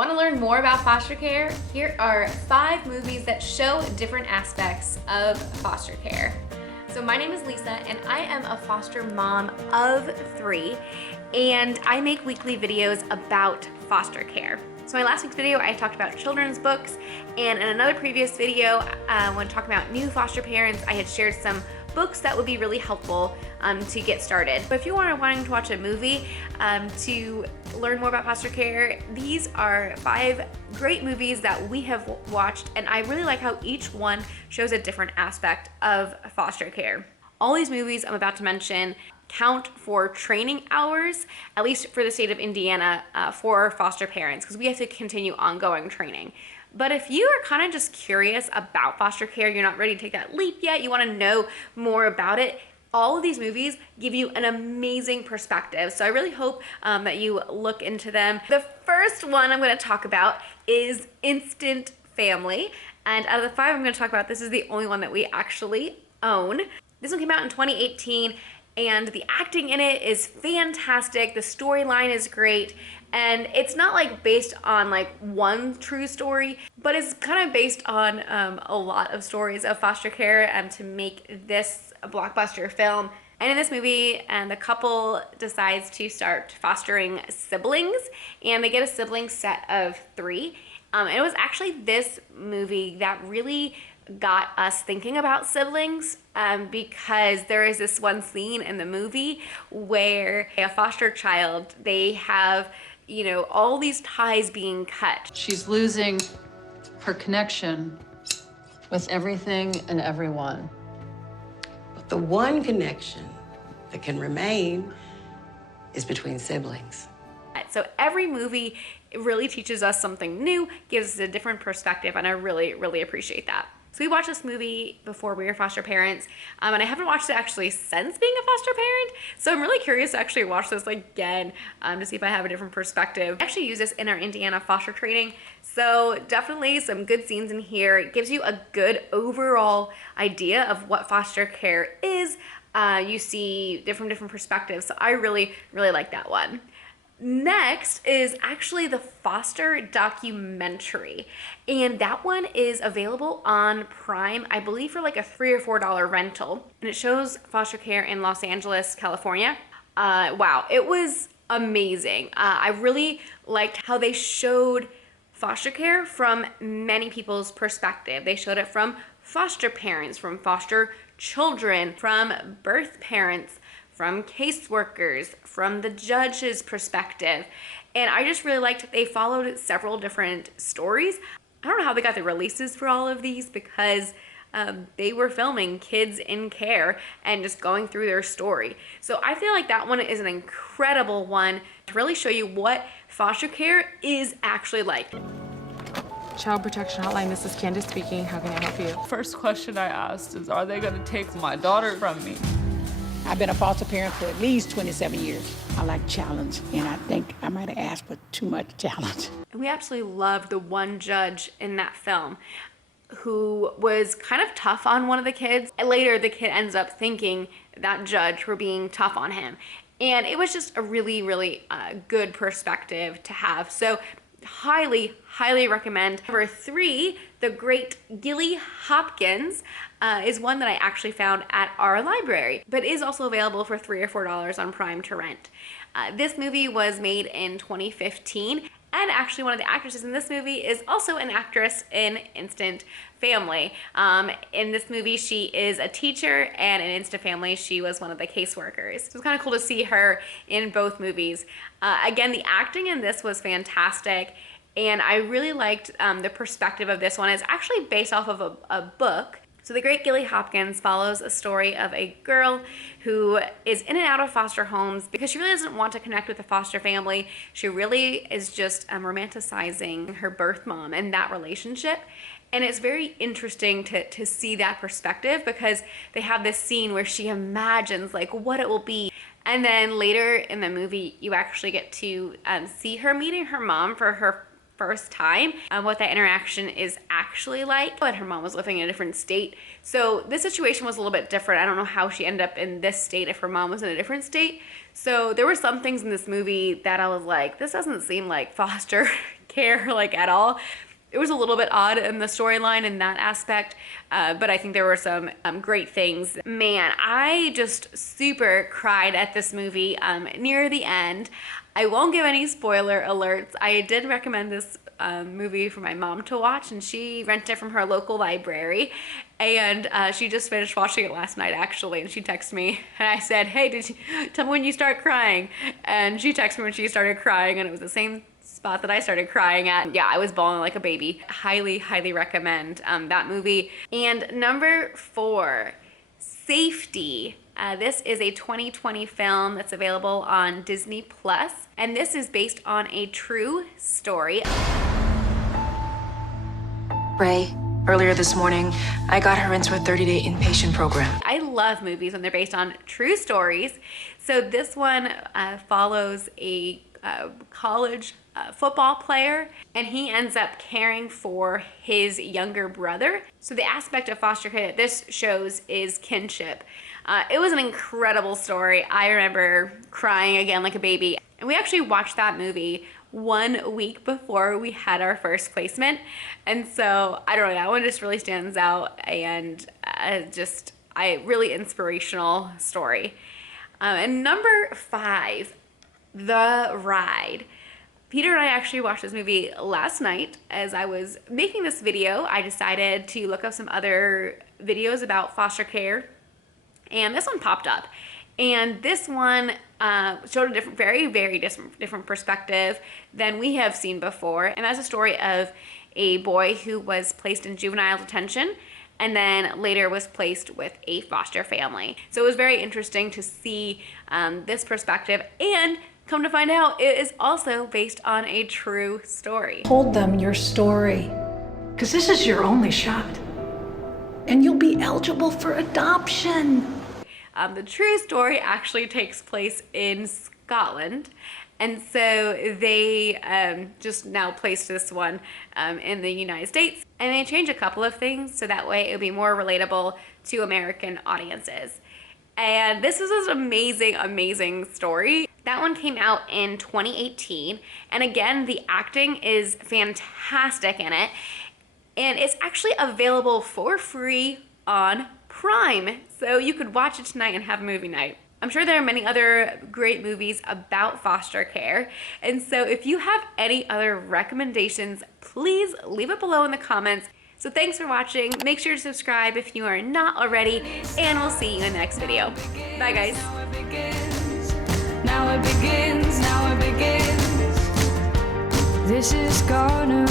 Want to learn more about foster care? Here are 5 movies that show different aspects of foster care. So my name is Lisa and I am a foster mom of 3 and I make weekly videos about foster care. So in my last week's video, I talked about children's books, and in another previous video, when talking about new foster parents, I had shared some books that would be really helpful to get started. But if you are wanting to watch a movie to learn more about foster care, these are 5 great movies that we have watched, and I really like how each one shows a different aspect of foster care. All these movies I'm about to mention count for training hours, at least for the state of Indiana, for foster parents, because we have to continue ongoing training. But if you are kind of just curious about foster care, you're not ready to take that leap yet, you want to know more about it, all of these movies give you an amazing perspective. So I really hope that you look into them. The first one I'm going to talk about is Instant Family. And out of the 5 I'm going to talk about, this is the only one that we actually own. This one came out in 2018. And the acting in it is fantastic. The storyline is great. And it's not like based on like one true story, but it's kind of based on a lot of stories of foster care to make this a blockbuster film. And in this movie, the couple decides to start fostering siblings, and they get a sibling set of 3. And it was actually this movie that really got us thinking about siblings, because there is this one scene in the movie where a foster child, they have, you know, all these ties being cut. She's losing her connection with everything and everyone. But the one connection that can remain is between siblings. So every movie really teaches us something new, gives us a different perspective, and I really, really appreciate that. So we watched this movie before we were foster parents, and I haven't watched it actually since being a foster parent, so I'm really curious to actually watch this again to see if I have a different perspective. I actually use this in our Indiana foster training, so definitely some good scenes in here. It gives you a good overall idea of what foster care is. You see different perspectives, so I really, really like that one. Next is actually the Foster documentary, and that one is available on Prime, I believe for like a $3 or $4 rental, and it shows foster care in Los Angeles, California. Wow, it was amazing. I really liked how they showed foster care from many people's perspective. They showed it from foster parents, from foster children, from birth parents, from caseworkers, from the judge's perspective. And I just really liked they followed several different stories. I don't know how they got the releases for all of these, because they were filming kids in care and just going through their story. So I feel like that one is an incredible one to really show you what foster care is actually like. Child Protection Hotline, this is Candace speaking. How can I help you? First question I asked is, are they gonna take my daughter from me? I've been a foster parent for at least 27 years. I like challenge, and I think I might have asked for too much challenge. And we absolutely loved the one judge in that film who was kind of tough on one of the kids. And later, the kid ends up thinking that judge were being tough on him. And it was just a really, really good perspective to have. So highly, highly recommend. Number 3, the great Gilly Hopkins is one that I actually found at our library, but is also available for $3 or $4 on Prime to rent. This movie was made in 2015, and actually one of the actresses in this movie is also an actress in Instant Family. In this movie, she is a teacher, and in Instant Family, she was one of the caseworkers. So it was kind of cool to see her in both movies. Again, the acting in this was fantastic, and I really liked the perspective of this one. It's actually based off of a book. So the great Gilly Hopkins follows a story of a girl who is in and out of foster homes because she really doesn't want to connect with the foster family. She really is just romanticizing her birth mom and that relationship. And it's very interesting to see that perspective, because they have this scene where she imagines like what it will be. And then later in the movie, you actually get to see her meeting her mom for her first time, what that interaction is actually like. But her mom was living in a different state, so this situation was a little bit different. I don't know how she ended up in this state if her mom was in a different state. So there were some things in this movie that I was like, this doesn't seem like foster care like at all. It was a little bit odd in the storyline in that aspect, but I think there were some great things. Man, I just super cried at this movie near the end. I won't give any spoiler alerts. I did recommend this movie for my mom to watch, and she rented it from her local library, and she just finished watching it last night actually, and she texted me and I said, hey, tell me when you start crying, and she texted me when she started crying, and it was the same spot that I started crying at. Yeah, I was bawling like a baby. Highly recommend that movie. And number 4, Safety. This is a 2020 film that's available on Disney Plus, and this is based on a true story. Ray, earlier this morning, I got her into a 30-day inpatient program. I love movies when they're based on true stories. So this one follows a college football player, and he ends up caring for his younger brother. So the aspect of foster care that this shows is kinship. It was an incredible story. I remember crying again like a baby. And we actually watched that movie 1 week before we had our first placement. And so, I don't know, that one just really stands out, and really inspirational story. And number 5, The Ride. Peter and I actually watched this movie last night. As I was making this video, I decided to look up some other videos about foster care, and this one popped up. And this one showed a very different perspective than we have seen before. And that's a story of a boy who was placed in juvenile detention and then later was placed with a foster family. So it was very interesting to see this perspective, and come to find out, it is also based on a true story. Told them your story, because this is your only shot, and you'll be eligible for adoption. The true story actually takes place in Scotland, and so they just now placed this one in the United States, and they changed a couple of things so that way it would be more relatable to American audiences. And this is an amazing story. That one came out in 2018, and again, the acting is fantastic in it, and it's actually available for free on Prime, so you could watch it tonight and have a movie night. I'm sure there are many other great movies about foster care, and so if you have any other recommendations, please leave it below in the comments. So thanks for watching. Make sure to subscribe if you are not already, and we'll see you in the next video. Bye guys. Now it begins. This is gonna